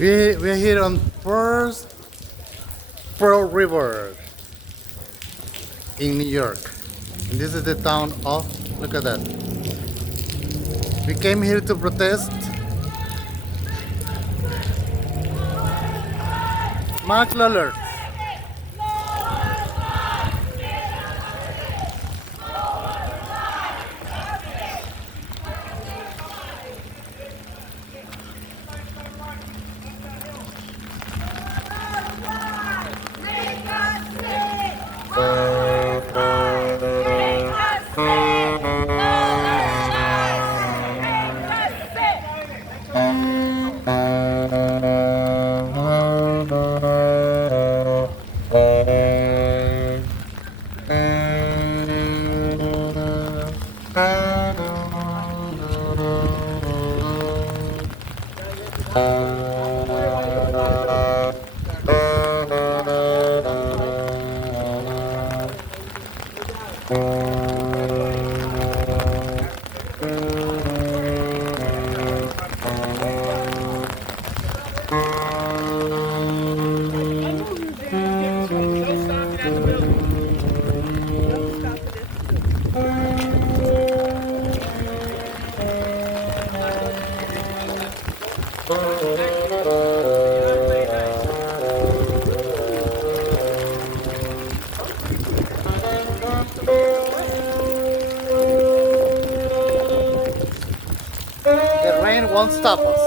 We're here on First Pearl River in New York. And this is the town of, look at that. We came here to protest. Mark Lawler. The rain won't stop us.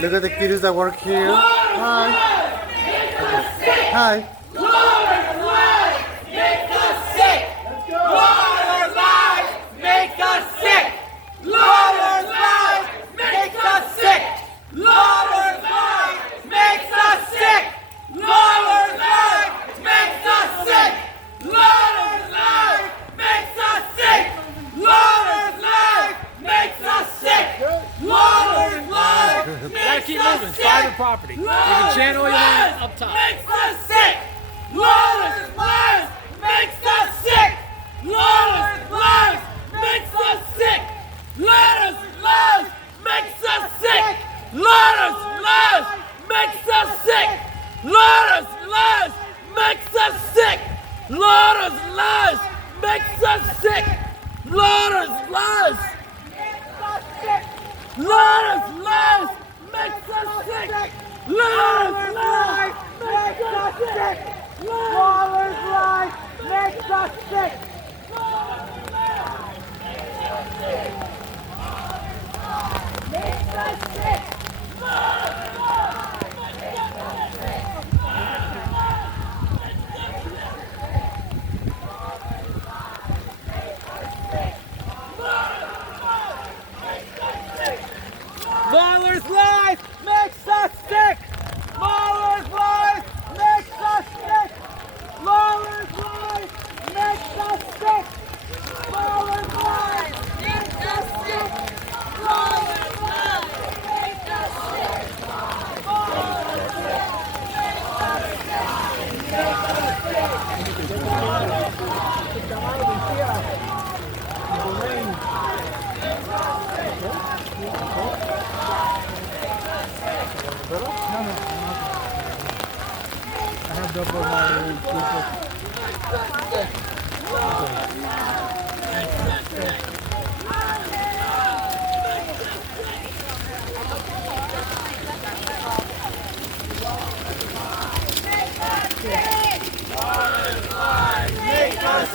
Look at the kiddos that work here. Hi. Hi. Lawler's lies make us sick. Lawler's lies make us sick. Lawler's lies make us sick. Lawler's lies makes us sick. Lawler's lies makes us sick. Lawler's lies makes us sick. Lawler's lies makes us sick. Lawler's lies Keep moving. Private property. You can channel your line up top. makes us sick. Lawler's lies makes us sick. Lawler's lies makes us sick. Lawler's lies makes us sick. Lawler's lies makes us sick. Lawler's lies makes us sick. Lawler's lies makes us sick. Lawler's lies. Lawler's lies makes us sick. Lawler's lies makes us sick. Lawler's lies makes us sick. Makes us sick. Lawler's lies makes us sick. Lawler's lies makes us sick. Lawler's lies makes us sick. Lawler's lies makes us sick. Lawler's lies makes us sick. I have double my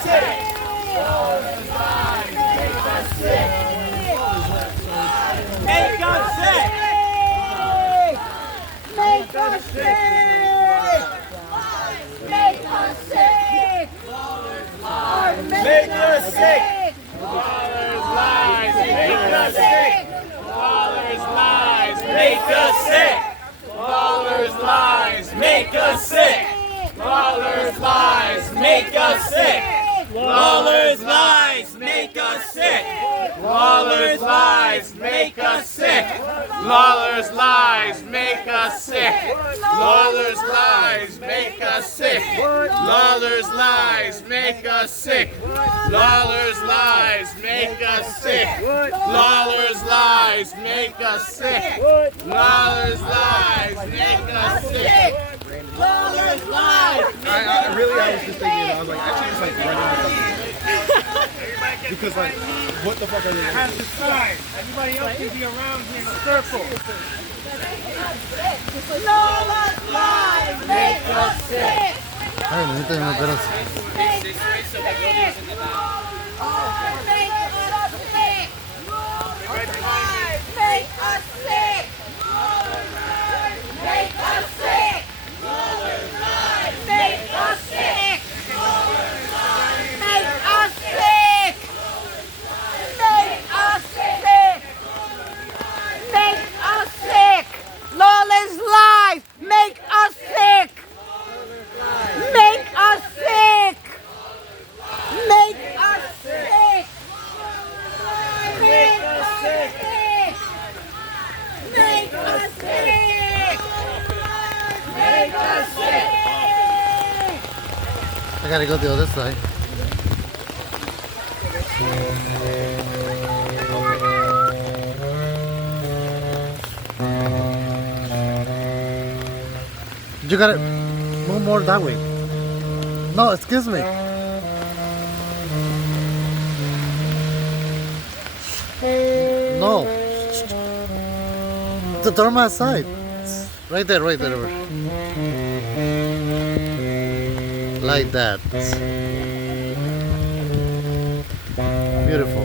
Make us sick! Make us sick! Make us sick! Make us sick! Lawler's lies make us sick! Lawler's lies make us sick! Lawler's lies make us sick! Lawler's lies make us sick! Lawler's lies make us sick! Lawler's lies make us sick! Lawler's lies make us sick! Lawler's lies make us sick! Lawler's lies make us sick! Lawler's lies make us sick! Lawler's lies make us sick! Lawler's lies make us sick! Lawler's lies! I was just thinking, I was like, actually just like running because like, what the fuck are they doing? Has the sign. Everybody else can be around here in a circle. Lawler's lies make us sick! Ay, necesito unos pelos. Make us sick! Make us sick! Lawler's lies make us sick! Make us sick! Lawler's lies make us sick! Make us sick! Make us sick! Make us sick! Lawler's lies make us sick! Make us sick! Make us sick! Make us sick! Make us sick! Make us sick! I gotta go the other side. You gotta move more that way. No, excuse me. No. To turn my side. Right there, right there. Like that. Beautiful.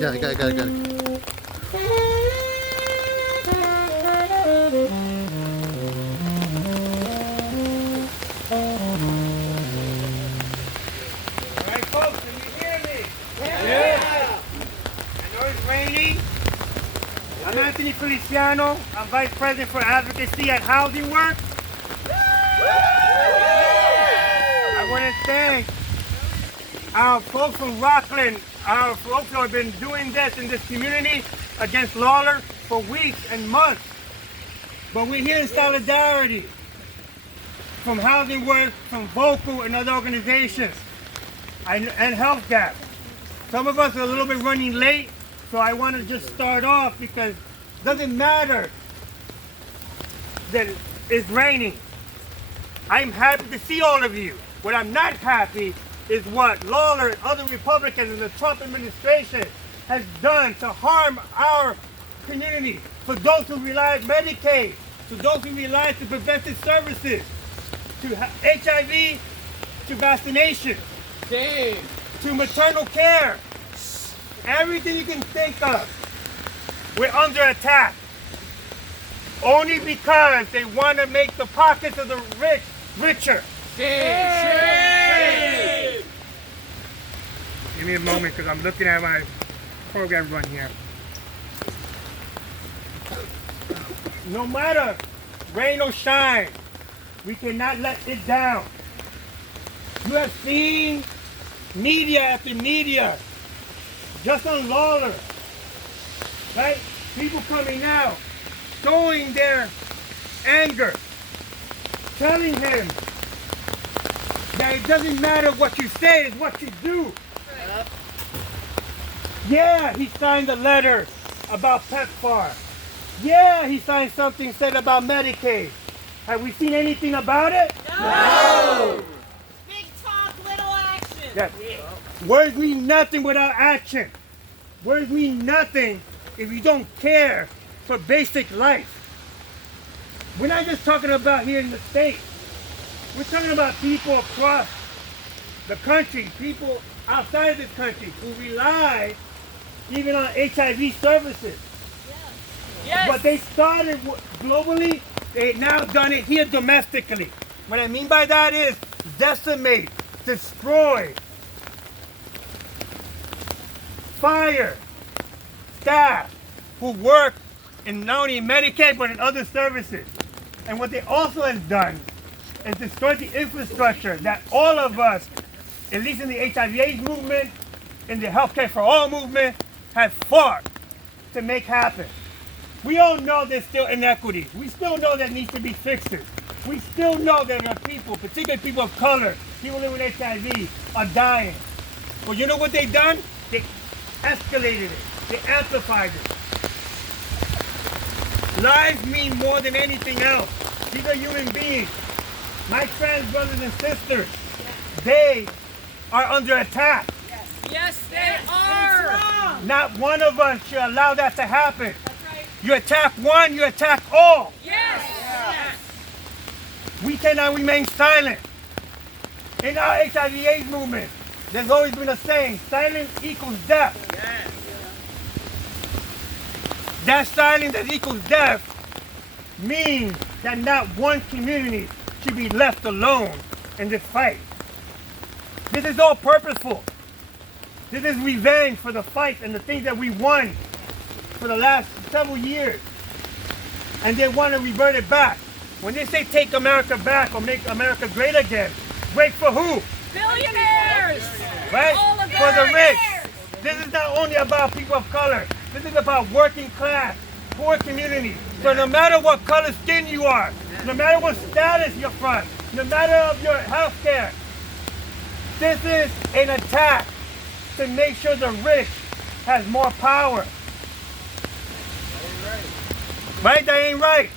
Yeah, I got it. Alright, folks, can you hear me? Yeah. I know it's raining. I'm Anthony Feliciano. I'm Vice President for Advocacy at Housing Work. I want to thank our folks from Rockland, our folks who have been doing this in this community against Lawler for weeks and months. But we're here in solidarity from Housing Work, from Vocal and other organizations, and Health Gap. Some of us are a little bit running late, so I want to just start off because it doesn't matter that it's raining. I'm happy to see all of you. What I'm not happy is what Lawler and other Republicans in the Trump administration has done to harm our community. For those who rely on Medicaid, to those who rely on preventive services, to HIV, to vaccination, to maternal care, everything you can think of, we're under attack. Only because they want to make the pockets of the rich richer. Give me a moment because I'm looking at my program run here. No matter rain or shine, we cannot let it down. You have seen media after media, just on Lawler, right? People coming out, showing their anger, telling him that it doesn't matter what you say, it's what you do. Yeah, he signed a letter about PEPFAR. Yeah, he signed something said about Medicaid. Have we seen anything about it? No! Big talk, little action. Yes. Words mean nothing without action. Words mean nothing if you don't care for basic life. We're not just talking about here in the States. We're talking about people across the country, people outside of this country who rely even on HIV services. Yes. But they started globally, they now done it here domestically. What I mean by that is decimate, destroy, fire staff who work in not only Medicaid but in other services. And what they also has done is destroyed the infrastructure that all of us, at least in the HIV/AIDS movement, in the healthcare for all movement, have fought to make happen. We all know there's still inequities. We still know there needs to be fixes. We still know that there are people, particularly people of color, people living with HIV, are dying. But you know what they've done? They escalated it. They amplified it. Lives mean more than anything else. These are human beings. My trans brothers and sisters, they are under attack. Yes, they are. Not one of us should allow that to happen. You attack one, you attack all. Yes. We cannot remain silent. In our HIV/AIDS movement, there's always been a saying, silence equals death. That silence that equals death means that not one community should be left alone in this fight. This is all purposeful. This is revenge for the fight and the things that we won for the last several years. And they want to revert it back. When they say take America back or make America great again, great for who? Billionaires. Right? Oligarchs. For the rich. This is not only about people of color. This is about working class, poor communities. So no matter what color skin you are, no matter what status you're from, no matter of your health care, this is an attack to make sure the rich has more power. Right? That ain't right.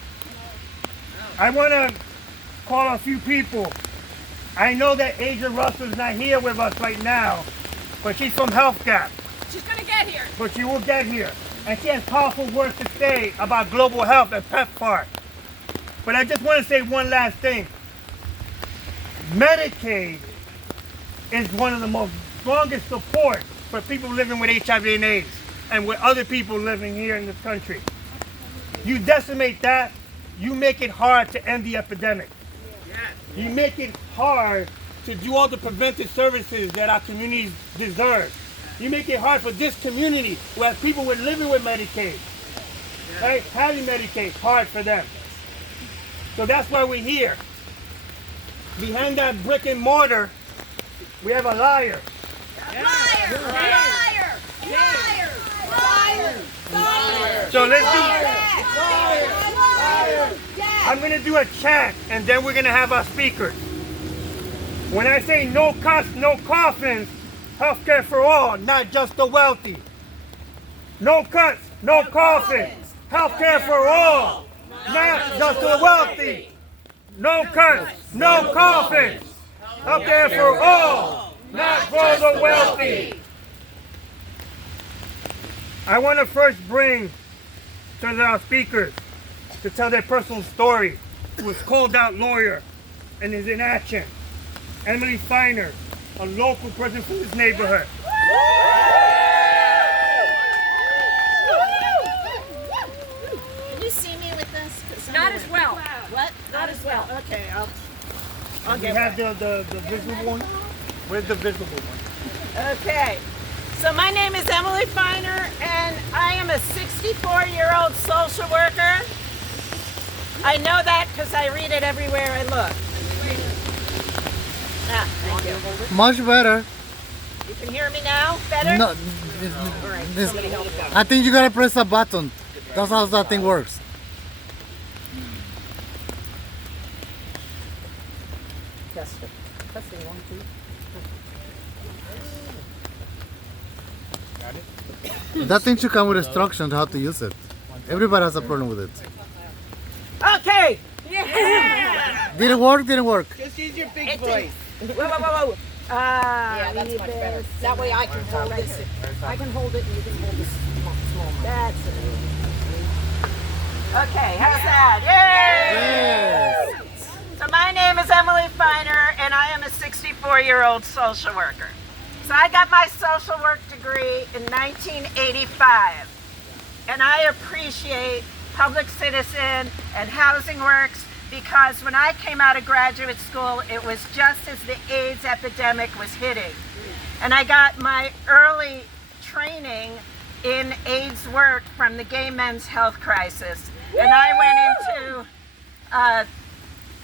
I want to call a few people. I know that Asia Russell's not here with us right now, but she's from Health Gap. She's gonna get here. But she will get here. And she has powerful words to say about global health and PEPFAR. But I just want to say one last thing. Medicaid is one of the most strongest support for people living with HIV and AIDS and with other people living here in this country. You decimate that, you make it hard to end the epidemic. You make it hard to do all the preventive services that our communities deserve. You make it hard for this community who has people who are living with Medicaid. Right? Having Medicaid, hard for them. So that's why we're here. Behind that brick and mortar, we have a liar. Liar! Liar! Liar! Liar! Liar! So let's do. Liar! Liar! I'm going to do a chant, and then we're going to have our speakers. When I say no cuts, no coffins, healthcare for all, not just the wealthy. No cuts, no coffins, healthcare for all, not just the wealthy. No cuts, no coffins, healthcare for all, not for the wealthy. I want to first bring to our speakers to tell their personal story, who was called out lawyer and is in action. Emily Feiner, a local person from this neighborhood. Can you see me with this? 'Cause I'm Not weird. as well. What? Not as well. Okay, I'll We get have back. the visible one. Where's the visible one? Okay. So my name is Emily Feiner, and I am a 64-year-old social worker. I know that because I read it everywhere I look. Ah, thank you. Much better. You can hear me now? Better? No, All right, this- somebody help me. I think you gotta press a button. That's how that thing works. Testing. Testing, 1, 2. That thing should come with instructions how to use it. Everybody has a problem with it. Okay. Did it work? Didn't work. Just use your big voice. Whoa, whoa, whoa, whoa. Yeah, that's much better. That way I can hold this. I can hold it and you can hold this small one. That's it. Okay, how's that? Yay! Yes. So my name is Emily Feiner, and I am a 64-year-old social worker. So I got my social work degree in 1985, and I appreciate Public Citizen and Housing Works because when I came out of graduate school, it was just as the AIDS epidemic was hitting. And I got my early training in AIDS work from the gay men's health crisis. And I went into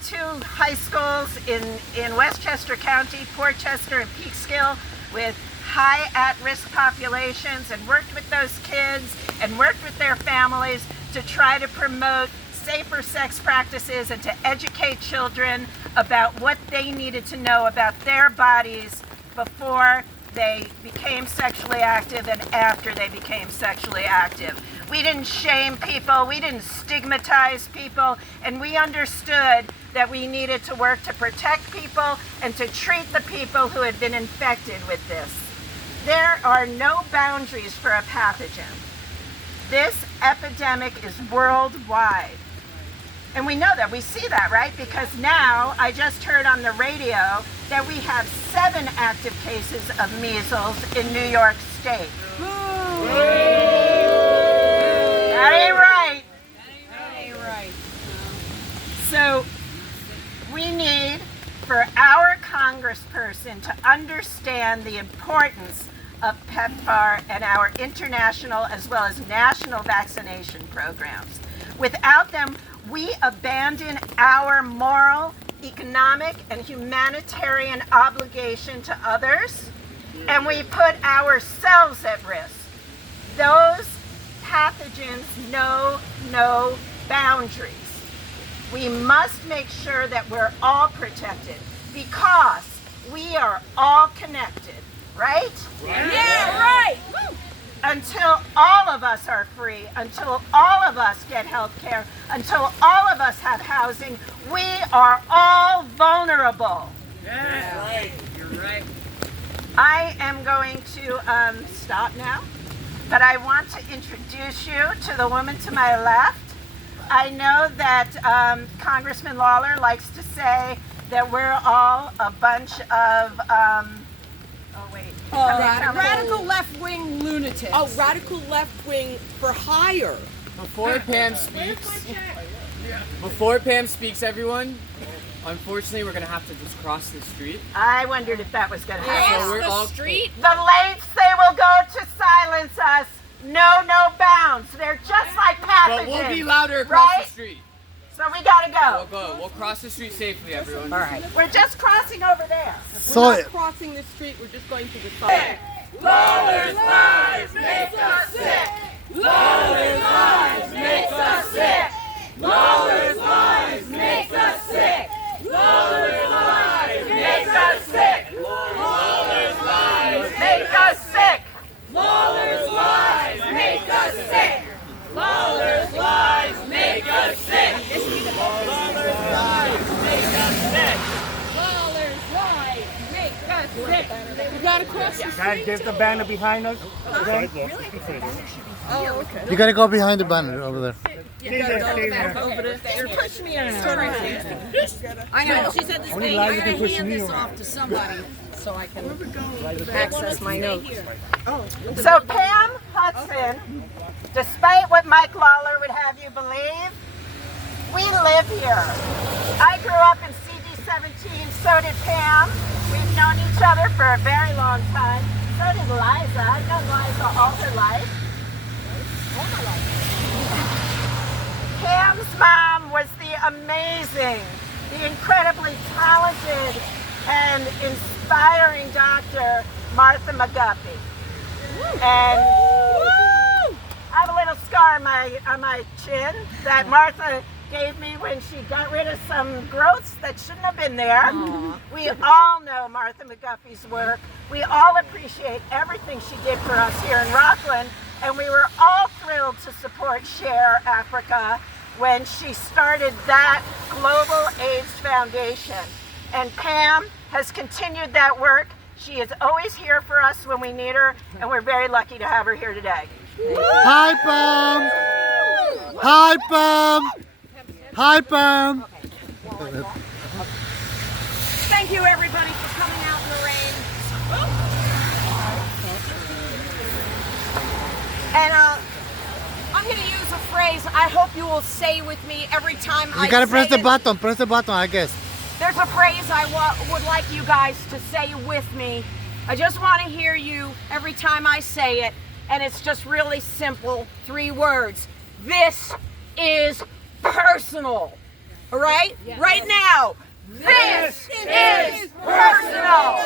2 high schools in Westchester County, Portchester and Peekskill, with high at-risk populations, and worked with those kids and worked with their families to try to promote safer sex practices and to educate children about what they needed to know about their bodies before they became sexually active and after they became sexually active. We didn't shame people, we didn't stigmatize people, and we understood that we needed to work to protect people and to treat the people who had been infected with this. There are no boundaries for a pathogen. This epidemic is worldwide. And we know that, we see that, right? Because now, I just heard on the radio that we have 7 active cases of measles in New York State. That ain't right. That ain't right. So we need for our congressperson to understand the importance of PEPFAR and our international as well as national vaccination programs. Without them, we abandon our moral, economic, and humanitarian obligation to others, and we put ourselves at risk. Those pathogens know no boundaries. We must make sure that we're all protected because we are all connected, right? Yeah, right. Until all of us are free, until all of us get health care, until all of us have housing, we are all vulnerable. Yeah. Right. You're right. I am going to stop now, but I want to introduce you to the woman to my left. I know that Congressman Lawler likes to say that we're all a bunch of, Radical left-wing lunatics. Oh, radical left-wing for hire. Before Pam speaks, everyone, unfortunately, we're going to have to just cross the street. I wondered if that was going to happen. So we're all street. The lengths they will go to silence us know no bounds. They're just like pathogens. But we'll be louder across right? the street. So we gotta go. We'll go. We'll cross the street safely, everyone. All right. We're just crossing over there. So We're not crossing the street. We're just going to the side. Lawler's lies make us sick. Lawler's lies make us sick. Lawler's lies make us sick. Lawler's lies make us sick. Lawler's lies Make us sick. Lawler's lies make us sick. Lawler's lies make us sick. Lawler's lies make us sick. Lawler's lies make us sick. We gotta cross the Guys, street. there's the banner behind us. Okay? Oh, okay. You gotta go behind the banner over there. Stay there, stay there. You're pushing me around. I know. She said this Only thing. lie I you gotta can push hand me this around. off to somebody so I can access my notes. So Pam Hudson, despite what Mike Lawler would have you believe, we live here. I grew up in CD17, so did Pam. We've known each other for a very long time. So did Liza. I've known Liza all her life. Pam's mom was the amazing, the incredibly talented and inspiring Dr. Martha McGuffey. And I have a little scar on my chin that Martha gave me when she got rid of some growths that shouldn't have been there. Aww. We all know Martha McGuffey's work. We all appreciate everything she did for us here in Rockland, and we were all thrilled to support Share Africa when she started that Global AIDS Foundation. And Pam has continued that work She is always here for us when we need her, and we're very lucky to have her here today. Hi, Pam. Hi, Pam. Hi, Pam. Thank you, everybody, for coming out in the rain. And I'm going to use a phrase I hope you will say with me every time I You gotta say press the it. button. Press the button, I guess. There's a phrase I would like you guys to say with me. I just want to hear you every time I say it, and it's just really simple, 3 words. This is personal. All right? Right now, this is personal.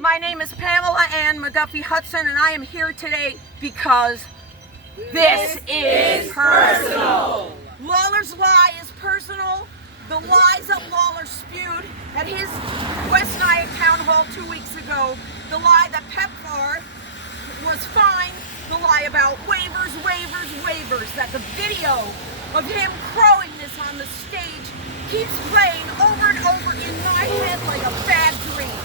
My name is Pamela Ann McGuffey Hudson, and I am here today because this is personal. Lawler's lie is personal. The lies that Lawler spewed at his West Nyack town hall 2 weeks ago, the lie that PEPFAR was fine, the lie about waivers, that the video of him crowing this on the stage keeps playing over and over in my head like a bad dream.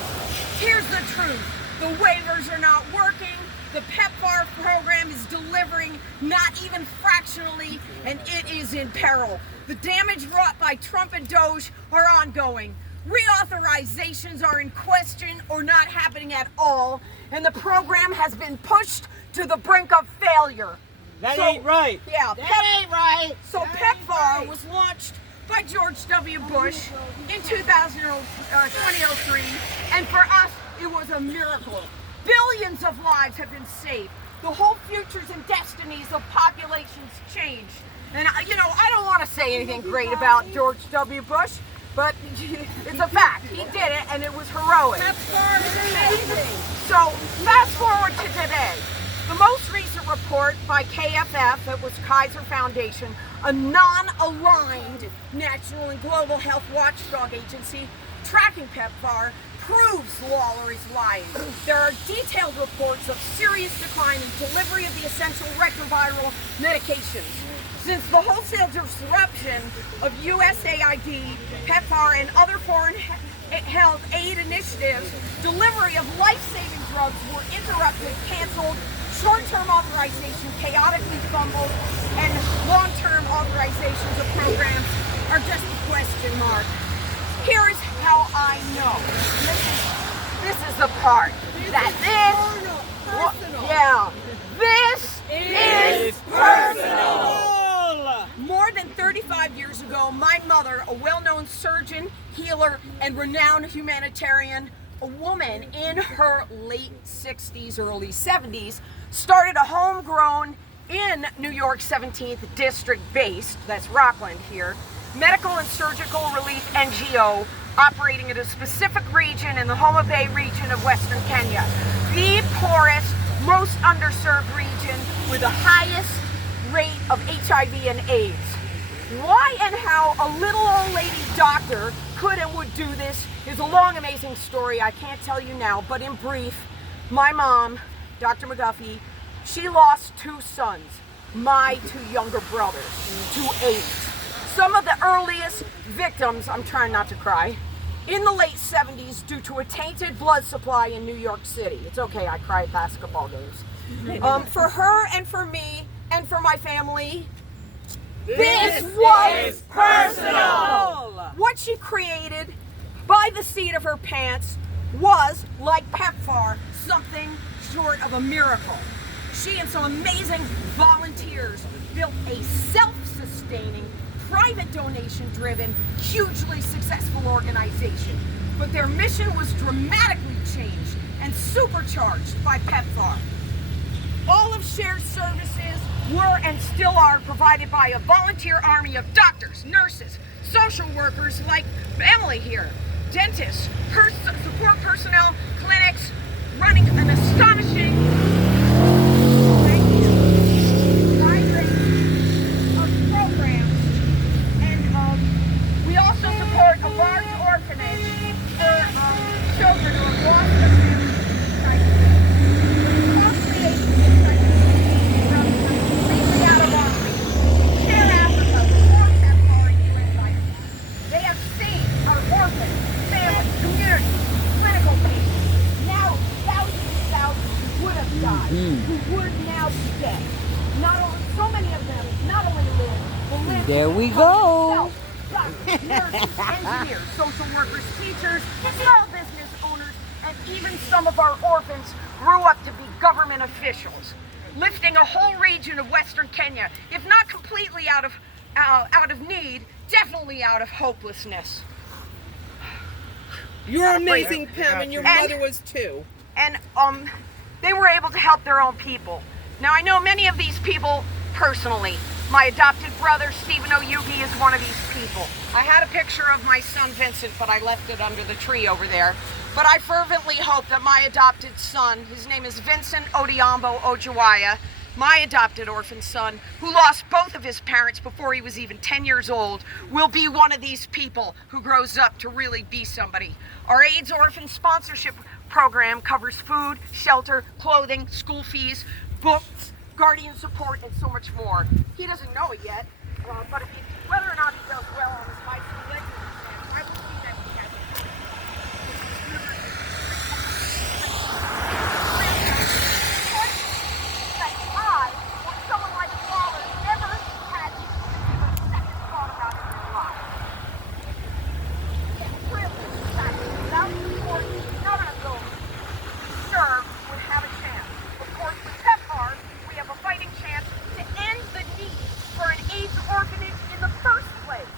Here's the truth. The waivers are not working. The PEPFAR program is delivering not even fractionally, and it is in peril. The damage wrought by Trump and Doge are ongoing. Reauthorizations are in question or not happening at all, and the program has been pushed to the brink of failure. That ain't right. Yeah, that ain't right. So PEPFAR was launched by George W. Bush in 2003, and for us, it was a miracle. Billions of lives have been saved. The whole futures and destinies of populations changed. And I don't want to say anything great about George W. Bush, but it's a fact. He did it, and it was heroic. So fast forward to today. The most recent report by KFF, that was Kaiser Foundation, a non-aligned national and global health watchdog agency tracking PEPFAR, proves Lawler is lying. There are detailed reports of serious decline in delivery of the essential retroviral medications. Since the wholesale disruption of USAID, PEPFAR, and other foreign health aid initiatives, delivery of life-saving drugs were interrupted, canceled, short-term authorization chaotically fumbled, and long-term authorizations of programs are just a question mark. Here is how I know. This is the part that this is personal. More than 35 years ago, my mother, a well-known surgeon, healer, and renowned humanitarian, a woman in her late 60s, early 70s, started a homegrown, in New York 17th District based, that's Rockland here, medical and surgical relief NGO operating in a specific region in the Homa Bay region of Western Kenya, the poorest, most underserved region with the highest rate of HIV and AIDS. Why and how a little old lady doctor could and would do this is a long, amazing story I can't tell you now, but in brief, my mom, Dr. McGuffey, she lost 2 sons, my 2 younger brothers, to AIDS. Some of the earliest victims, I'm trying not to cry, in the late 70s due to a tainted blood supply in New York City. It's okay, I cry at basketball games. For her and for me and for my family, this was personal. What she created by the seat of her pants was, like PEPFAR, something short of a miracle. She and some amazing volunteers built a self-sustaining, private donation-driven, hugely successful organization. But their mission was dramatically changed and supercharged by PEPFAR. All of shared services were and still are provided by a volunteer army of doctors, nurses, social workers like Emily here, dentists, support personnel, clinics, running an astonishing wide range of programs. And we also support a large orphanage for children who have lost their families in crisis. They have seen our orphans, families, communities, clinical patients, now lives who would now be dead. Not only, so many of them not only live, There we go. Doctors, nurses, engineers, social workers, teachers, small business owners, and even some of our orphans grew up to be government officials, lifting a whole region of Western Kenya, if not completely out of need, definitely out of hopelessness. You're amazing, Pam, and your mother was too. And they were able to help their own people. Now, I know many of these people personally. My adopted brother, Stephen Oyugi, is one of these people. I had a picture of my son, Vincent, but I left it under the tree over there. But I fervently hope that my adopted son, his name is Vincent Odiambo Ojawaya, my adopted orphan son, who lost both of his parents before he was even 10 years old, will be one of these people who grows up to really be somebody. Our AIDS orphan sponsorship program covers food, shelter, clothing, school fees, books, guardian support, and so much more. He doesn't know it yet, but whether or not he does well on his high school exit exam, I will see that he has a that I, or someone like Lawler, never had even a second thought about in his life. It's a privilege that without support, none of those served would have a chance. Of course, with PEPFAR, we have a fighting chance to end the need for an AIDS orphanage in the first place.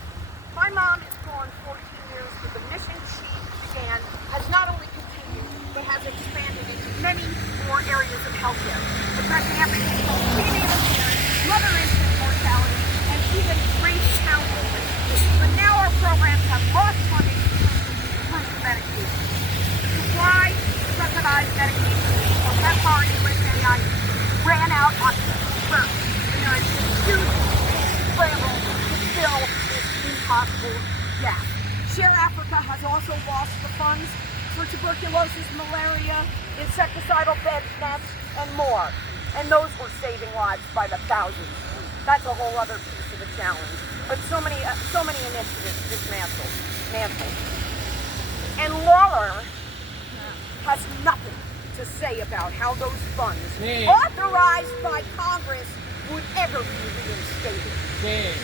My mom is gone 14 years, but the mission she began has not only continued, but has expanded into many more areas of healthcare, addressing everything from prenatal care, mother infant mortality, and even grief counseling. But now our programs have lost funding through Medicaid. Supply subsidized medication for PEPFAR and USAI ran out on April 1st, and I'm huge scramble to fill this impossible gap. Share Africa has also lost the funds for tuberculosis, malaria, insecticidal bed nets, and more. And those were saving lives by the thousands. That's a whole other piece of the challenge. But so many initiatives dismantled. And Lawler has nothing to say about how those funds, authorized by Congress, would ever be reinstated.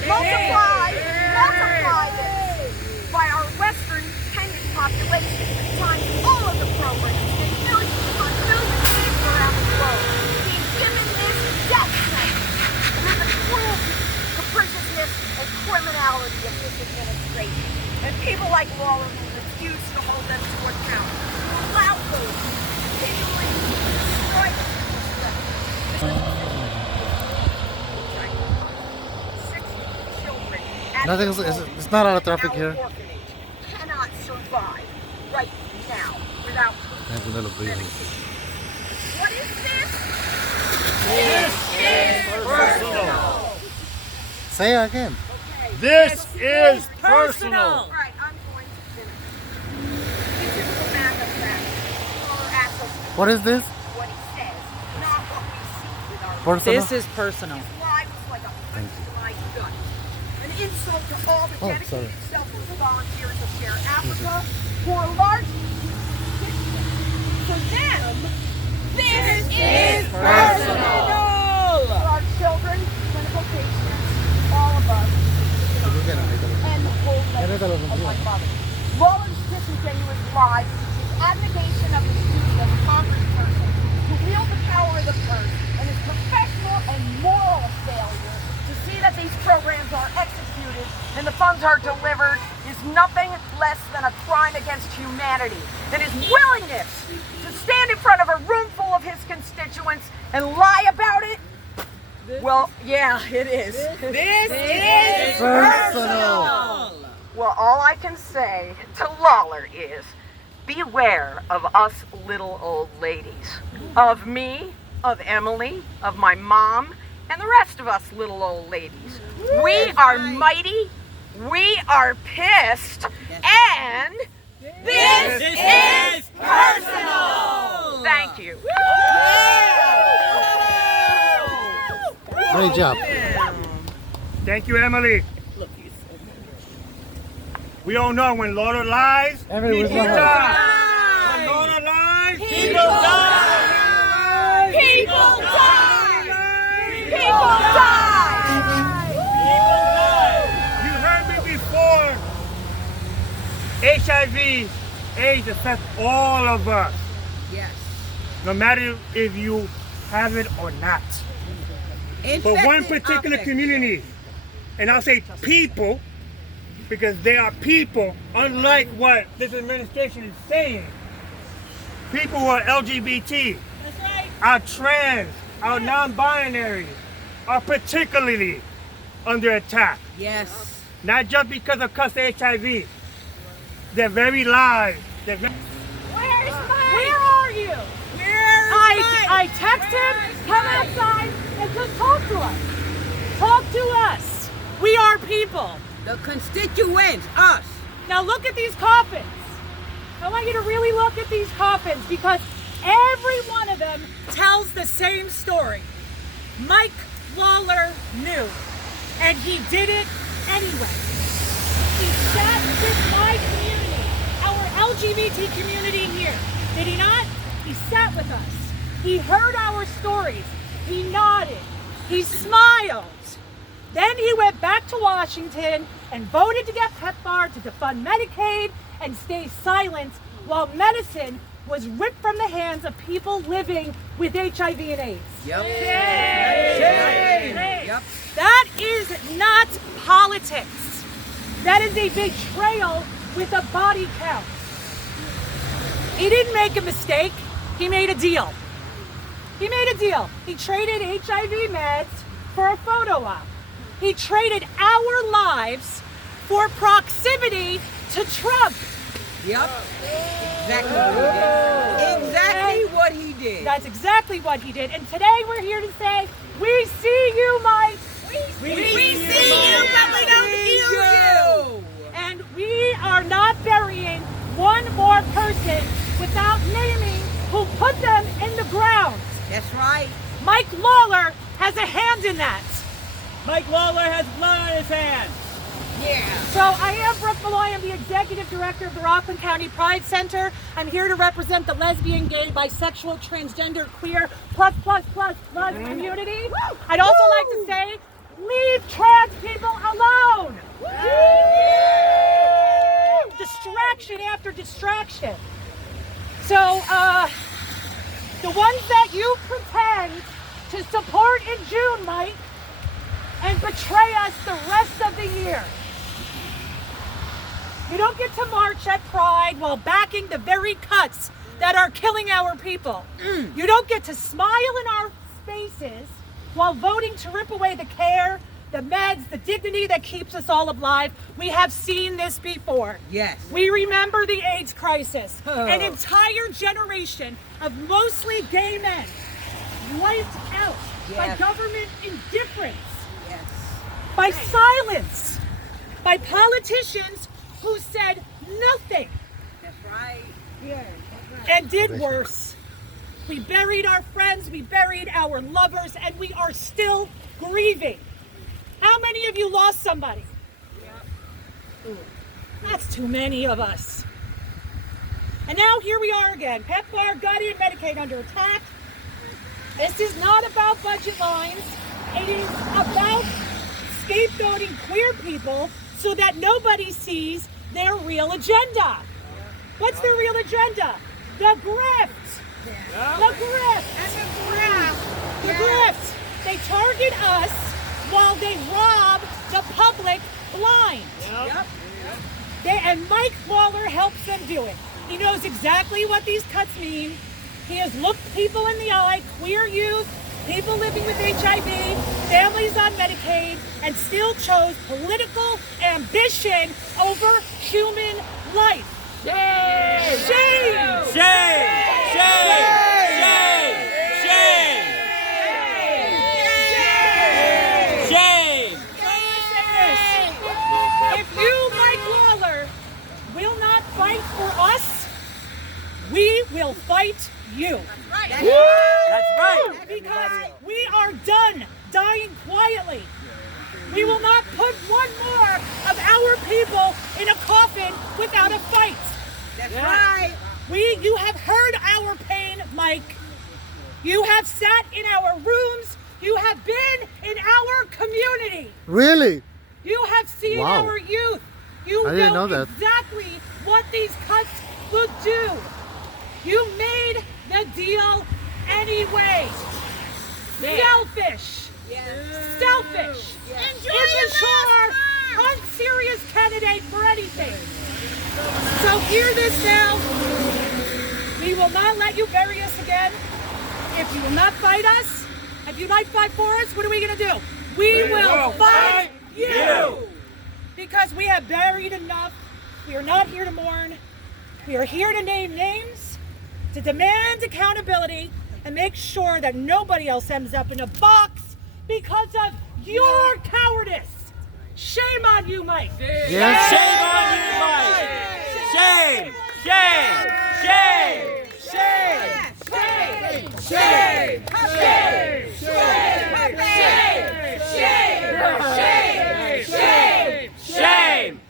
Multiply it by our Western Kenyan population times all of the programs and millions upon millions of people around the globe being given this death sentence through the cruelty, capriciousness, and criminality of this administration. And people like Lawler who refuse to hold them to account, who allow those continually destroy the system. 6 children at Nothing. It's not a lot of traffic our here. orphanage cannot survive right now without I have a little breathing. medication. What is this? Say it again. Okay. This is personal. All right, I'm going to finish. This is the manifest for access to What is this? what he says, not what we see with our Personal? This is personal. His lie was like a punch to my gut. An insult to all the dedicated, sorry. selfless volunteers of Share Africa, who are largely for them. This is personal. For our children, clinical patients, all of us, and the whole legacy of my mother. Lawler's disingenuous lies, his abnegation of his duty as a congressperson, to wield the power of the purse, and his professional and moral failure to see that these programs are executed and the funds are delivered is nothing less than a crime against humanity. And his willingness to stand in front of a room full of his constituents and lie about it, well, yeah, it is. This is Personal. Well, all I can say to Lawler is, beware of us little old ladies. Of me, of Emily, of my mom, and the rest of us little old ladies. We are mighty, we are pissed, and this is personal! Thank you. Great job. Thank you, Emily. We all know when Lawler lies, Everyone's people not die. When Lawler lies, People die! People You heard me before. HIV, AIDS affects all of us. Yes. No matter if you have it or not. But one particular community, and I'll say people, because they are people, unlike what this administration is saying. People who are LGBT, are trans, are non-binary, are particularly under attack. Yes. Not just because of cuss HIV. Their very lives. Where's Mike? Where are you? I text him, come outside, and just talk to us. Talk to us. We are people. The constituents, us. Now look at these coffins. I want you to really look at these coffins because every one of them tells the same story. Mike Lawler knew, and he did it anyway. He sat with my community, our LGBT community here. Did he not? He sat with us. He heard our stories. He nodded. He smiled. Then he went back to Washington and voted to get PEPFAR to defund Medicaid and stay silent while medicine was ripped from the hands of people living with HIV and AIDS. Yep. Yep. That is not politics. That is a betrayal with a body count. He didn't make a mistake. He made a deal. He made a deal. He traded HIV meds for a photo op. He traded our lives for proximity to Trump. Yep. Exactly what he did. Exactly what he did. That's exactly what he did. And today we're here to say, we see you, Mike. We see you, but we don't hear you. And we are not burying one more person without naming who put them in the ground. That's right. Mike Lawler has a hand in that. Mike Lawler has blood on his hands. Yeah. So I am Brooke Malloy. I'm the executive director of the Rockland County Pride Center. I'm here to represent the lesbian, gay, bisexual, transgender, queer, plus community. I'd also like to say, leave trans people alone. Distraction after distraction. So the ones that you pretend to support in June, Mike, and betray us the rest of the year. You don't get to march at Pride while backing the very cuts that are killing our people. You don't get to smile in our faces while voting to rip away the care, the meds, the dignity that keeps us all alive. We have seen this before. Yes. We remember the AIDS crisis. An entire generation of mostly gay men wiped out by government indifference. By silence, by politicians who said nothing. That's right. And did worse. We buried our friends, we buried our lovers, and we are still grieving. How many of you lost somebody? That's too many of us. And now here we are again. PEPFAR, Gunny, and Medicaid under attack. This is not about budget lines. It is about scapegoating queer people so that nobody sees their real agenda. What's their real agenda? The grift. The grift. The grift. They target us while they rob the public blind. And Mike Lawler helps them do it. He knows exactly what these cuts mean. He has looked people in the eye, queer youth, people living with HIV, families on Medicaid, and still chose political ambition over human life. Shame! Shame! Shame! Shame! Shame! Shame! Shame! If you, Mike Lawler, will not fight for us, we will fight you. That's right. Because we are done dying quietly. We will not put one more of our people in a coffin without a fight. That's right. You have heard our pain, Mike. You have sat in our rooms. You have been in our community. Really? You have seen Wow. our youth. You I didn't know that. exactly what these cuts will do. You made the deal anyway. Selfish. Selfish. Immature, unserious candidate for anything. So hear this now. We will not let you bury us again. If you will not fight us, if you not fight for us, what are we going to do? We will fight you. Because we have buried enough. We are not here to mourn. We are here to name names, to demand accountability, and make sure that nobody else ends up in a box because of your cowardice. Shame on you, Mike. Yes. Shame on you, Mike. Shame. Shame. Shame. Shame. Shame. Shame.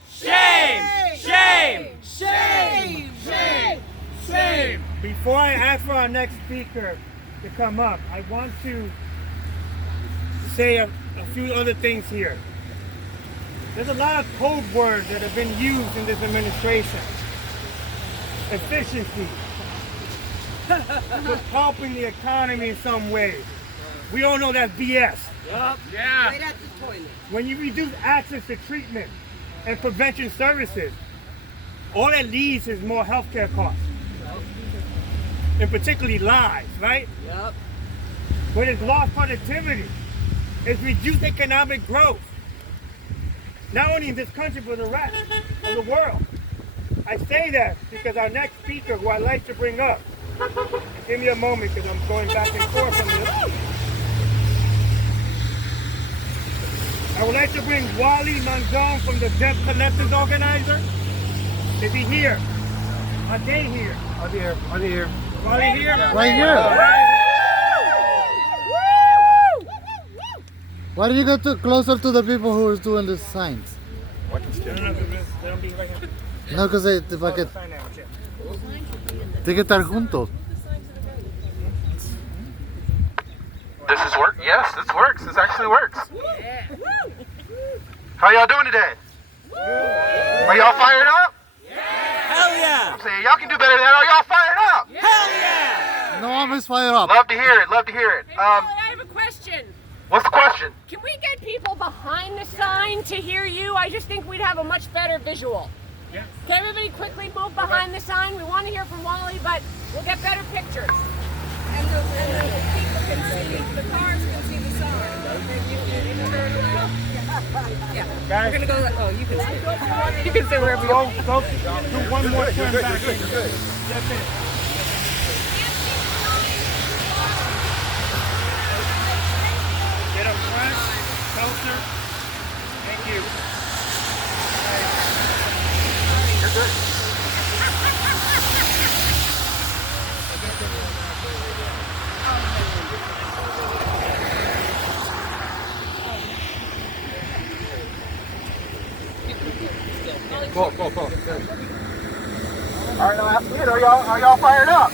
Shame. Shame. Shame. Shame. Before I ask for our next speaker to come up, I want to say a few other things here. There's a lot of code words that have been used in this administration. Efficiency. Just helping the economy in some ways. We all know that's BS. Yeah. Right at the toilet. When you reduce access to treatment and prevention services, all that leads is more healthcare costs. And particularly lives, right? Yep. But it's lost productivity. It's reduced economic growth. Not only in this country, but the rest of the world. I say that because our next speaker, who I'd like to bring up, give me a moment because I'm going back and forth on this. I would like to bring Wally Manzon from the Debt Collectors Organizer. Is he here? Are they here? I'll be here. I'll be here. Wally here? Right here. Why don't you go closer to the people who are doing the signs? No, they'll be right here. No, because they que Sign language, yeah. tienen que estar juntos. This is work? Yes, this works. This actually works. How y'all doing today? Are y'all fired up? Hell yeah. I'm saying y'all can do better than that. Are y'all fired up? Hell yeah. No, I'm just fire up. Love to hear it. Love to hear it. I have a question. What's the question? Can we get people behind the sign to hear you? I just think we'd have a much better visual. Yeah. Can everybody quickly move behind the sign? We want to hear from Wally, but we'll get better pictures. And the people can see, the cars can see the sign. And you can turn around. Yeah. Guys, We're gonna go. Oh, you can see. You can see wherever you go do one more turn back. That's it. Get up front, closer. Thank you. You're good. Cool. Good. All right, now that's it. Are y'all fired up?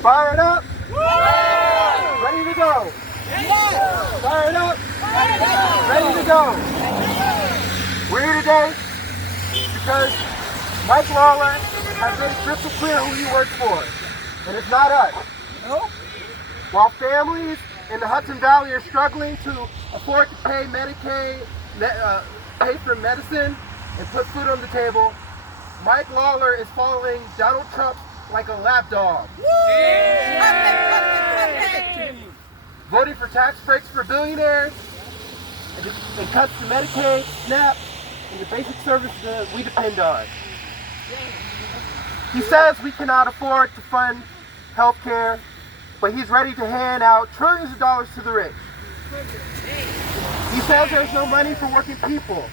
Fired up? Ready to go? Fired up? Ready to go? We're here today because Mike Lawler has made it crystal clear who he works for, and it's not us. While families in the Hudson Valley are struggling to afford to pay Medicaid, pay for medicine, and put food on the table, Mike Lawler is following Donald Trump like a lapdog. Voting for tax breaks for billionaires, and cuts to Medicaid, SNAP, and the basic services that we depend on. He says we cannot afford to fund health care, but he's ready to hand out trillions of dollars to the rich. He says there's no money for working people,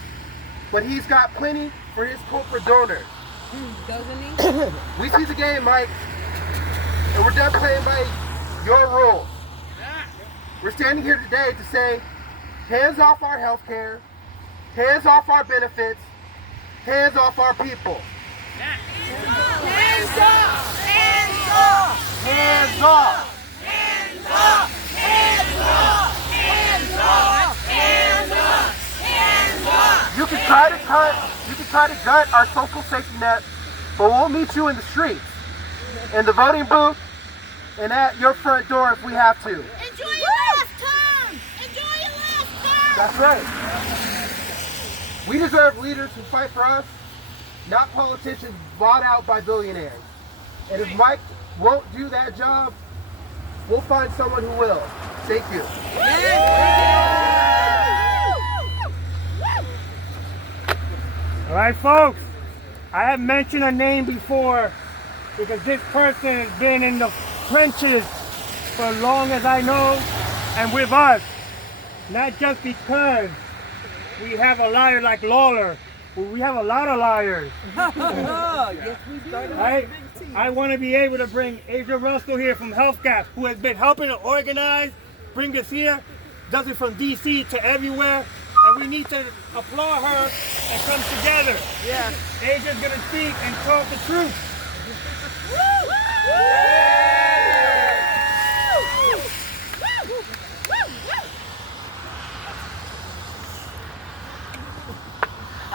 but he's got plenty for his corporate donors. Doesn't he? We see the game, Mike, and we're done playing by your rules. We're standing here today to say, hands off our health care, hands off our benefits, hands off our people. Hands up! Hands up! Hands off! Hands up! Hands up! Hands up! Hands up! Hands up! You can try to gut our social safety net, but we'll meet you in the streets, in the voting booth, and at your front door if we have to. Enjoy your last term! Enjoy your last term! That's right. We deserve leaders who fight for us, not politicians bought out by billionaires. And if Mike won't do that job, we'll find someone who will. Thank you. All right, folks, I have mentioned a name before because this person has been in the trenches for as long as I know and with us. Not just because we have a liar like Lawler, but we have a lot of liars. Yes, we do. Right? I want to be able to bring Asia Russell here from Health Gap, who has been helping to organize, bring us here, does it from DC to everywhere, and we need to applaud her and come together. Yes. Asia's gonna speak and talk the truth.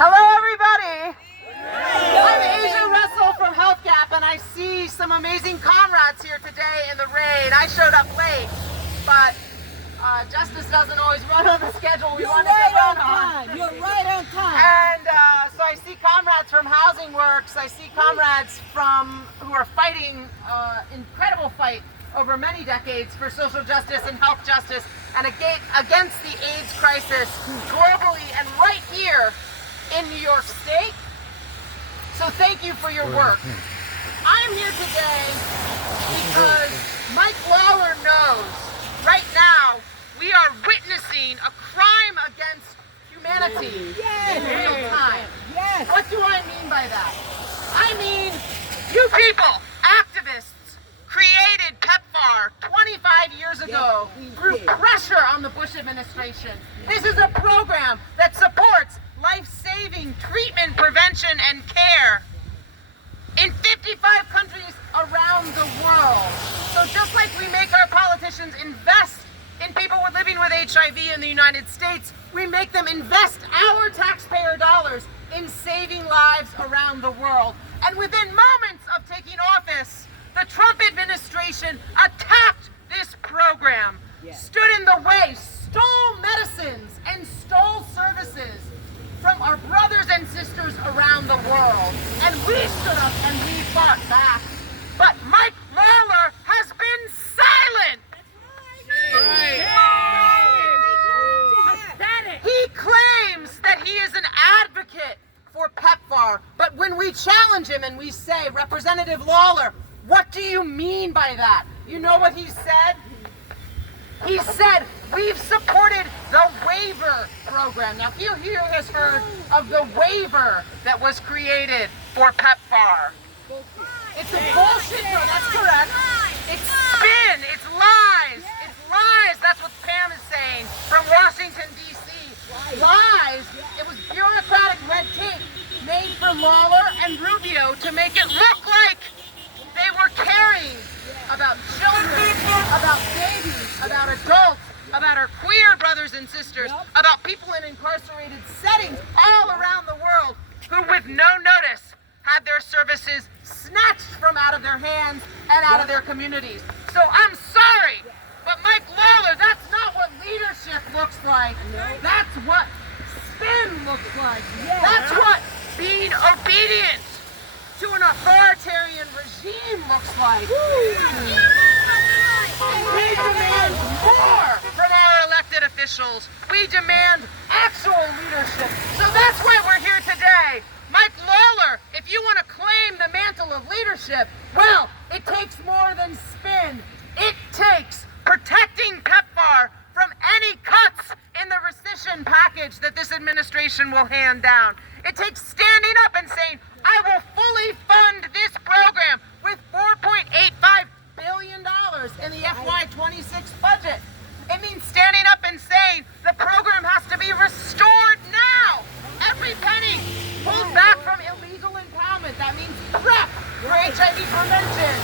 Hello, everybody. I'm Asia Russell from Health Gap, and I see some amazing comrades here today in the rain. I showed up late, but justice doesn't always run on the schedule we wanted to run on. You're right on time. And so I see comrades from Housing Works. I see comrades from who are fighting incredible fight over many decades for social justice and health justice and against the AIDS crisis globally and right here in New York State. So thank you for your work. I am here today because Mike Lawler knows right now we are witnessing a crime against humanity in real time. Yes. What do I mean by that? I mean, you people, activists, created PEPFAR 25 years ago through pressure on the Bush administration. This is a program that supports life-saving treatment, prevention, and care in 55 countries around the world. So just like we make our politicians invest in people living with HIV in the United States, we make them invest our taxpayer dollars in saving lives around the world. And within moments of taking office, the Trump administration attacked this program, stood in the way, stole medicines, and stole services from our brothers and sisters around the world. And we stood up and we fought back. But Mike Lawler has been silent. He claims that he is an advocate for PEPFAR, but when we challenge him and we say, Representative Lawler, what do you mean by that? You know what he said? He said, we've supported the waiver program. Now, who here has heard of the waiver that was created for PEPFAR? It's a bullshit program, that's correct. It's spin, it's lies. It's lies, that's what Pam is saying from Washington, D.C. Lies. It was bureaucratic red tape made for Lawler and Rubio to make it look like they were caring about children, about babies, about adults, about our queer brothers and sisters, about people in incarcerated settings all around the world who with no notice had their services snatched from out of their hands and out of their communities. So I'm sorry, but Mike Lawler, that's not what leadership looks like. That's what spin looks like. That's what being obedient to an authoritarian regime looks like. We demand more from our elected officials. We demand actual leadership. So that's why we're here today. Mike Lawler, if you want to claim the mantle of leadership, well, it takes more than spin. It takes protecting PEPFAR from any cuts in the rescission package that this administration will hand down. It takes standing up and saying, I will fully fund this program with $4.85 billion in the FY26 budget. It means standing up and saying the program has to be restored now. Every penny pulled back from illegal impoundment. That means PrEP for HIV prevention.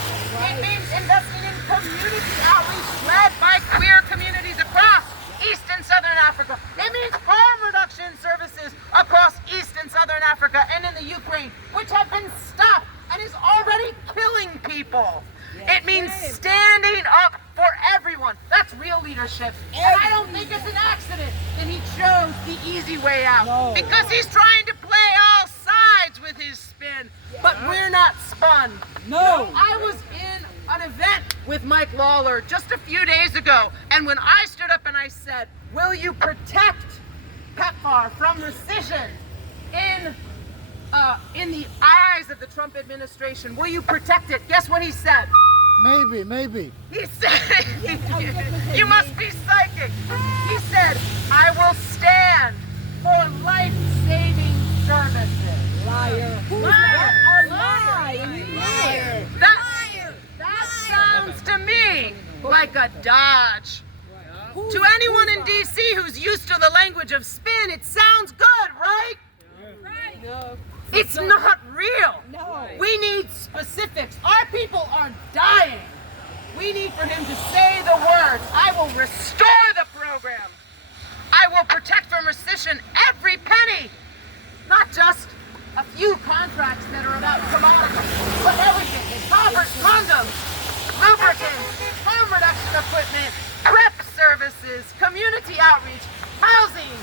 It means investing community outreach led by queer communities across East and Southern Africa. It means harm reduction services across East and Southern Africa and in the Ukraine, which have been stopped and is already killing people. It means standing up for everyone. That's real leadership. And I don't think it's an accident that he chose the easy way out. Because he's trying to play all sides with his spin. But we're not spun. No. I was in an event with Mike Lawler just a few days ago, and when I stood up and I said, will you protect PEPFAR from rescission in the eyes of the Trump administration? Will you protect it? Guess what he said? Maybe. He said, you must be psychic. He said, I will stand for life-saving services. Liar. Liar. A lie. That sounds to me like a dodge. To anyone in DC who's used to the language of spin, it sounds good, right? No. It's not real. No. We need specifics. Our people are dying. We need for him to say the words, I will restore the program. I will protect from rescission every penny. Not just a few contracts that are about commodities, but everything. Copper, condoms, lubricants, harm reduction equipment, PrEP services, community outreach, housing,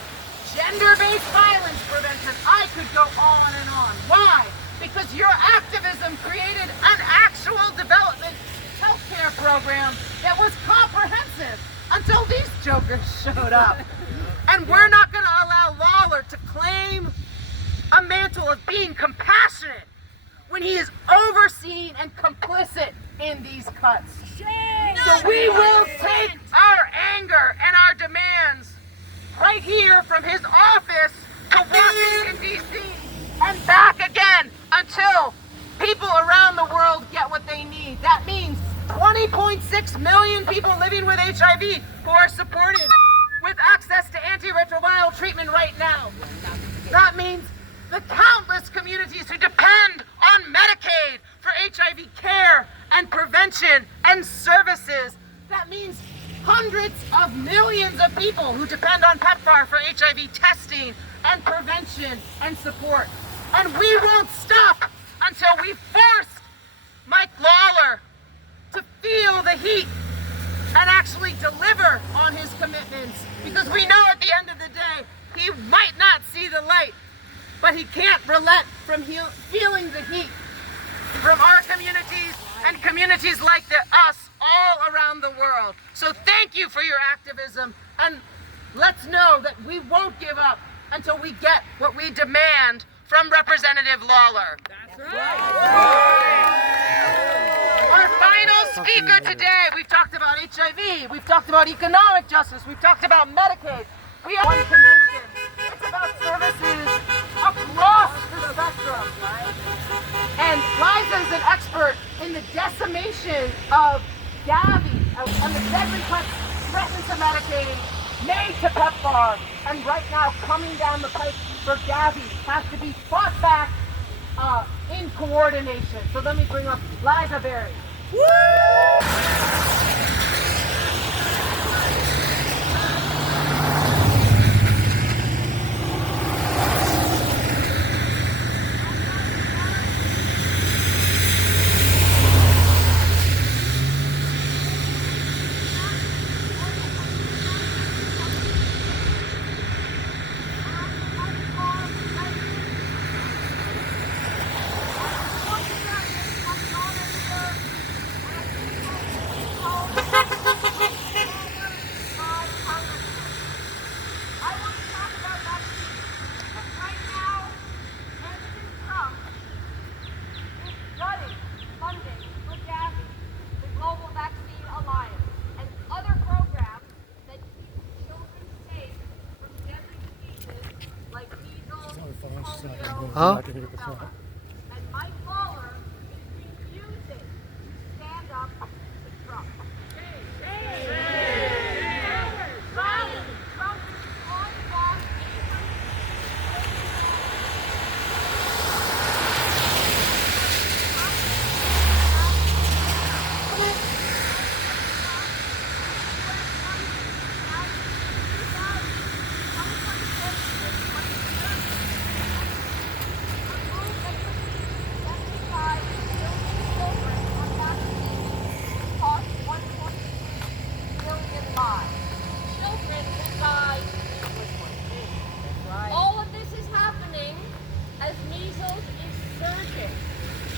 gender-based violence prevention. I could go on and on. Why? Because your activism created an actual development healthcare program that was comprehensive until these jokers showed up. And we're not going to allow Lawler to claim a mantle of being compassionate when he is overseen and complicit in these cuts. So we will take our anger and our demands right here from his office to Washington, D.C. and back again until people around the world get what they need. That means 20.6 million people living with HIV who are supported with access to antiretroviral treatment right now. That means the countless communities who depend on Medicaid for HIV care and prevention and services. That means hundreds of millions of people who depend on PEPFAR for HIV testing and prevention and support. And we won't stop until we force Mike Lawler to feel the heat and actually deliver on his commitments. Because we know at the end of the day, he might not see the light, but he can't relent from feeling the heat from our communities and communities like us all around the world. So thank you for your activism, and let's know that we won't give up until we get what we demand from Representative Lawler. That's right. Our final speaker today, we've talked about HIV, we've talked about economic justice, we've talked about Medicaid. We have one condition. It's about services across the spectrum. And Liza is an expert in the decimation of Gavi and the deadly cuts threatened to Medicaid, made to PEPFAR, and right now coming down the pipe for Gavi has to be fought back in coordination. So let me bring up Liza Berry. Huh? And Mike Lawler is refusing to stand up to Trump. Trump is on Wall Street.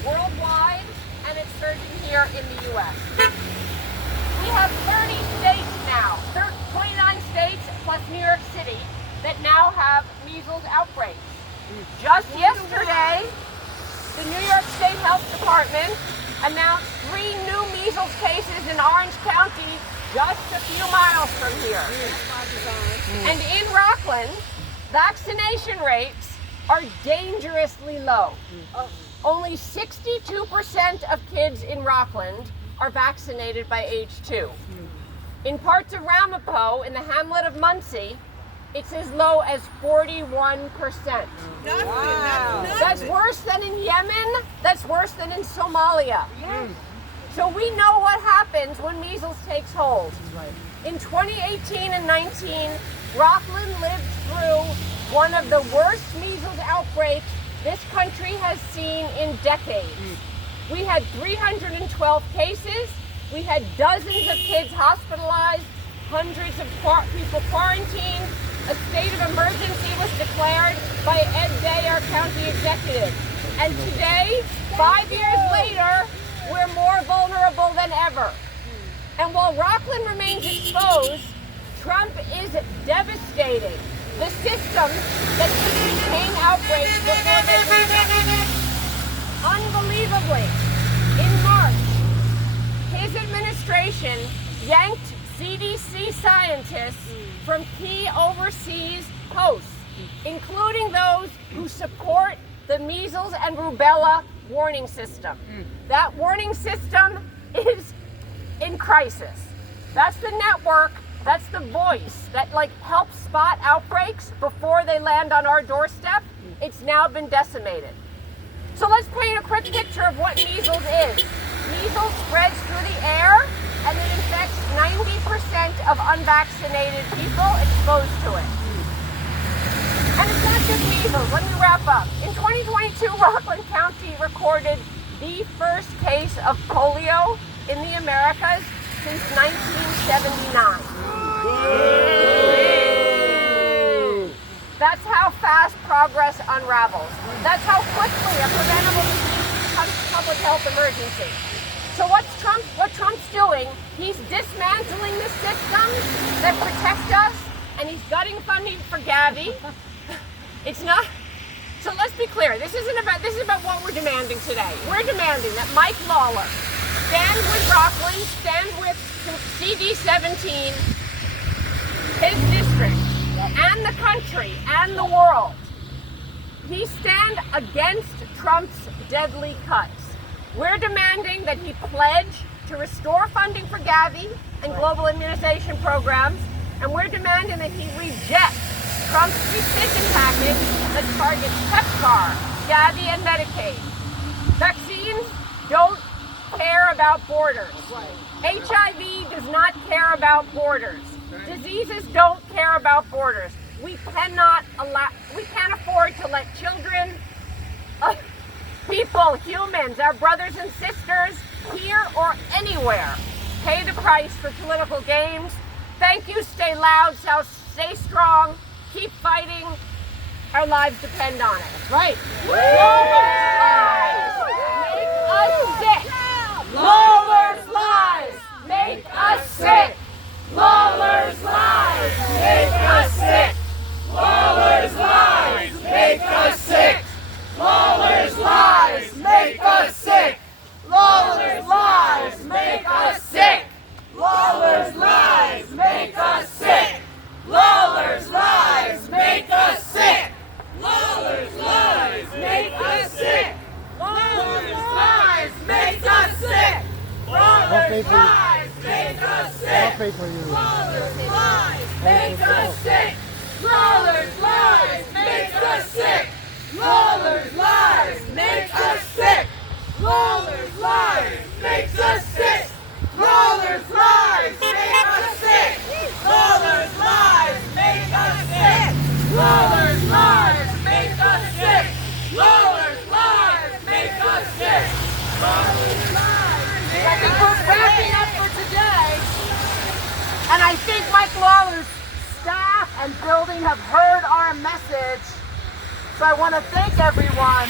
worldwide, and it's surging here in the U.S. We have 30 states now, 29 states plus New York City, that now have measles outbreaks. Just yesterday, the New York State Health Department announced 3 new measles cases in Orange County just a few miles from here. And in Rockland, vaccination rates are dangerously low. Only 62% of kids in Rockland are vaccinated by age 2. In parts of Ramapo, in the hamlet of Muncie, it's as low as 41%. That's worse than in Yemen. That's worse than in Somalia. So we know what happens when measles takes hold. In 2018 and 19, Rockland lived through one of the worst measles outbreaks this country has seen in decades. We had 312 cases. We had dozens of kids hospitalized, hundreds of people quarantined. A state of emergency was declared by Ed Day, our county executive. And today, 5 years later, we're more vulnerable than ever. And while Rockland remains exposed, Trump is devastating the system that should contain outbreaks before they reach. Unbelievably, in March, his administration yanked CDC scientists from key overseas posts, including those who support the measles and rubella warning system. That warning system is in crisis. That's the network, that's the voice that helps spot outbreaks before they land on our doorstep. It's now been decimated. So let's paint a quick picture of what measles is. Measles spreads through the air and it infects 90% of unvaccinated people exposed to it. And it's not just measles. Let me wrap up. In 2022, Rockland County recorded the first case of polio in the Americas since 1979. That's how fast progress unravels. That's how quickly a preventable disease becomes a public health emergency. So what Trump's doing, he's dismantling the systems that protect us, and he's gutting funding for Gavi. It's not. So let's be clear. This is about what we're demanding today. We're demanding that Mike Lawler stand with Rockland, stand with CD17, his district, and the country, and the world. He stand against Trump's deadly cuts. We're demanding that he pledge to restore funding for Gavi and global immunization programs, and we're demanding that he reject Trump's precision package that targets PEPFAR, Gavi, and Medicaid. Vaccines don't care about borders. HIV does not care about borders. Diseases don't care about borders. We can't afford to let children, people, humans, our brothers and sisters, here or anywhere, pay the price for political games. Thank you, stay loud, stay strong, keep fighting. Our lives depend on it. That's right. Lawler's lies make us sick. Lawler's lies make us sick. Lawler's lies make us sick. Lawler's lies make us sick. Lawler's lies make us sick. Lawler's lies make us sick. Lawler's lies make us sick. Lawler's lies make us sick. Lawler's lies make us sick. Lawler's lies make us sick. Lawler's lies make us sick. Lawler's lies make us sick. Lawler's lies make us sick. Lawler's lies make us sick. Lawler's lies make us sick. Lawler's lies make us sick. Lawler's lies make us sick. Lawler's lies make us sick. Lawler's lies. I think we're wrapping up for today, and I think Mike Lawler's staff and building have heard our message. So I want to thank everyone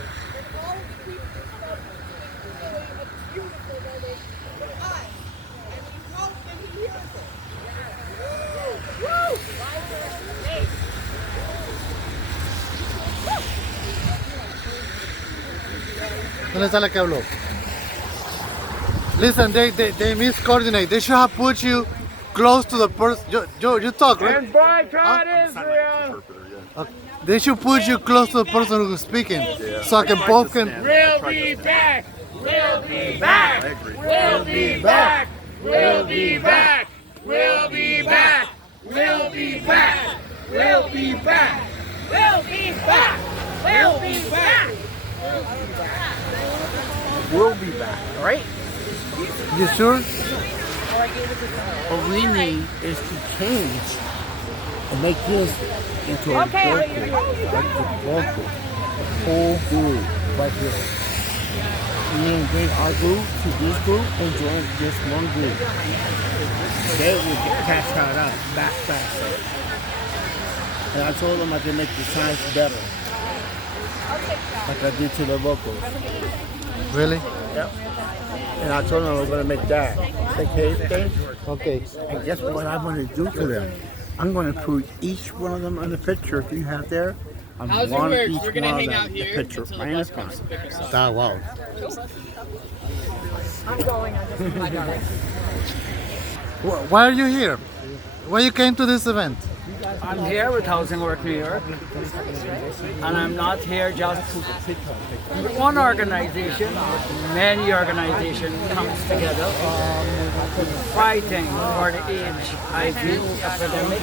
¿Dónde sale que habló? Listen, they miscoordinate. They should have put you close to the person. You talk, right? And boycott Israel. They should put you close to the person who's speaking, so I can both can. We'll be back. We'll be back. We'll be back. We'll be back. We'll be back. We'll be back. We'll be back. We'll be back. We'll be back. We'll be back, all right? You sure? What we need is to change and make this into a vocal, like the vocal, whole group, like this. We need to bring our group to this group and join this one group. They will get cashed out back faster. And I told them I can make the size better, like I did to the vocals. Really? Yep. And I told them I was going to make that. Okay, thing. Okay. And guess what I'm going to do to them? I'm going to put each one of them on the picture if you have there. I'm How's it one work? each We're gonna one of hang them, out the here picture. until the Right in bus the comes to pick us up. Ah, wow. Why are you here? Why you came to this event? I'm here with Housing Work New York, and I'm not here just with one organization. Many organizations comes together fighting for the HIV epidemic,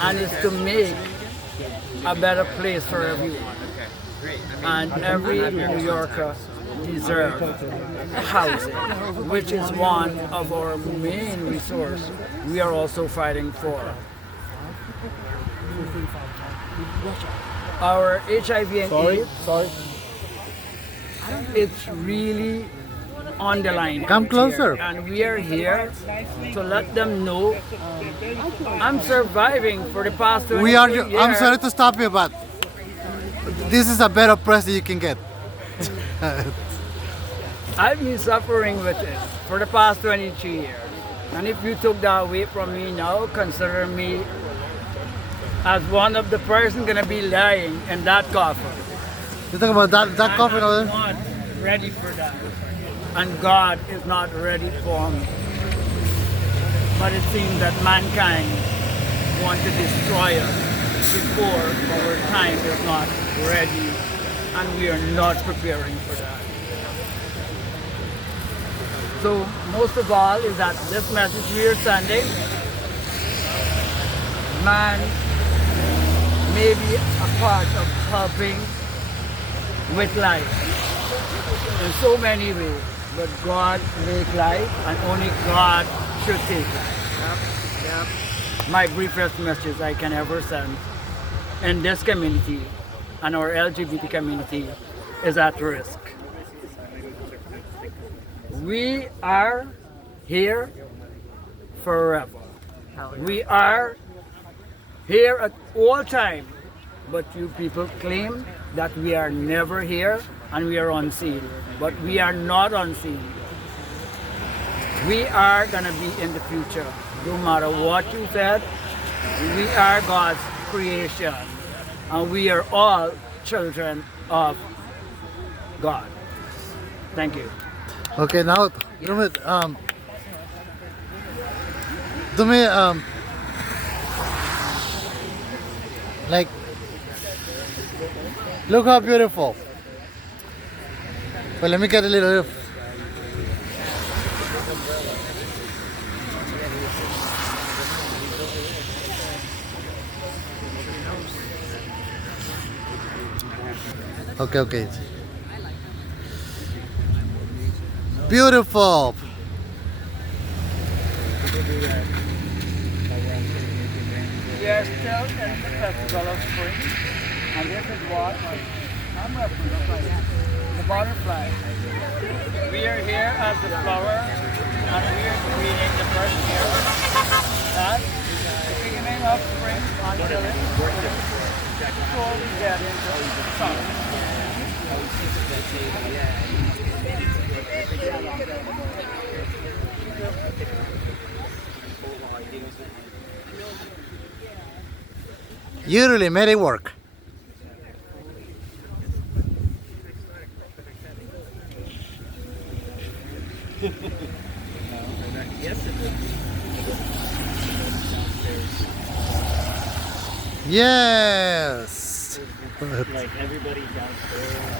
and it's to make a better place for everyone. And every New Yorker deserves housing, which is one of our main resources we are also fighting for. Our HIV and AIDS, it's really on the line. Come out closer. here. And we are here to let them know I'm surviving for the past 22 We are. years. I'm sorry to stop you, but this is a better press that you can get. I've been suffering with it for the past 22 years. And if you took that away from me now, consider me as one of the person gonna be lying in that coffin. You talk about that coffin over I'm there? not ready for that. And God is not ready for me. But it seems that mankind wants to destroy us before our time is not ready, and we are not preparing for that. So most of all is that this message we are sending, man may be a part of helping with life in so many ways, but God make life and only God should take it. My briefest message I can ever send in this community and our LGBT community is at risk. We are here forever. We are here at all time, but you people claim that we are never here and we are unseen, but we are not unseen. We are gonna be in the future, no matter what you said. We are God's creation, and we are all children of God. Thank you. Okay, now do me like, look how beautiful. But let me get a little. Okay. Beautiful. We are still in the Festival of Spring, and this is what I'm representing, the butterfly. We are here as the flower, and we are greeting the first year. That's the beginning of spring until before we get into summer. You really made it work. Yes. Like everybody downstairs.